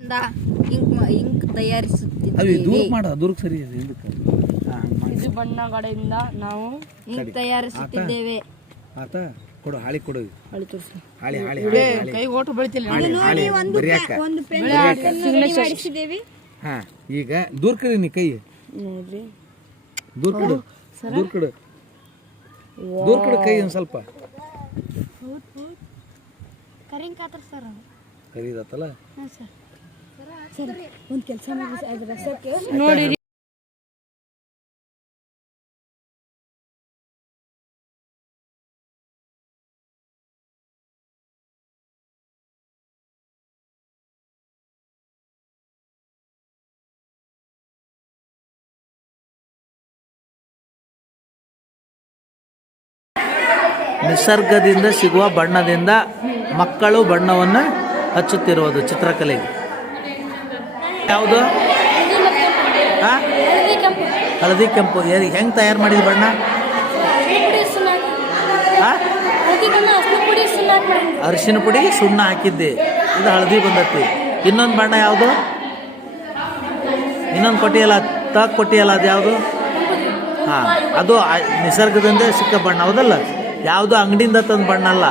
Ink ತಯಾರಿಸುತ್ತಿದ್ದೇವೆ. ಇದು ಬಣ್ಣಗಳಿಂದ ನಾವು ಇಂಕ್ ತಯಾರಿಸುತ್ತಿದ್ದೇವೆ. ಕೊಡು ಹಾಳಿ ಕೊಡು ಹಾಳಿ ಹಾಳಿ ಕೈ ಓಟು ಬೆಳಿತಿಲ್ಲ ಒಂದು ಪೆನ್ ಮಾಡಿಸಿದ್ದೇವೆ. ಹಾ ಈಗ ದೂರ ಕಡೆ ನೀ ಕೈ ನೋಡ್ರಿ ದೂರ ಕಡೆ ದೂರ ಕಡೆ ದೂರ ಕಡೆ ಕೈ ಒಂದು ಸ್ವಲ್ಪ ಕರೀದತ್ತಲ್ಲ. ಒಂದು ಕೆಲಸ ಮಾಡಿ ನೋಡಿ ನಿಸರ್ಗದಿಂದ ಸಿಗುವ ಬಣ್ಣದಿಂದ ಮಕ್ಕಳು ಬಣ್ಣವನ್ನು ಹಚ್ಚುತ್ತಿರುವುದು ಚಿತ್ರಕಲೆ. ಯಾವುದು? ಹಳದಿ ಕೆಂಪು. ಹೆಂಗೆ ತಯಾರು ಮಾಡಿದ ಬಣ್ಣ? ಅರಿಶಿನ ಪುಡಿ ಸುಣ್ಣ ಹಾಕಿದ್ದೆ, ಇದು ಹಳದಿ ಬಂದತಿ. ಇನ್ನೊಂದು ಬಣ್ಣ ಯಾವುದು? ಇನ್ನೊಂದು ಕೊಟ್ಟಿಯಲ್ಲ, ಕೊಟ್ಟಿಯಲ್ಲ, ಅದು ಯಾವುದು? ಹಾಂ, ಅದು ನಿಸರ್ಗದಿಂದ ಸಿಕ್ಕ ಬಣ್ಣ ಹೌದಲ್ಲ, ಯಾವುದು ಅಂಗಡಿಯಿಂದ ತಂದ ಬಣ್ಣ ಅಲ್ಲ.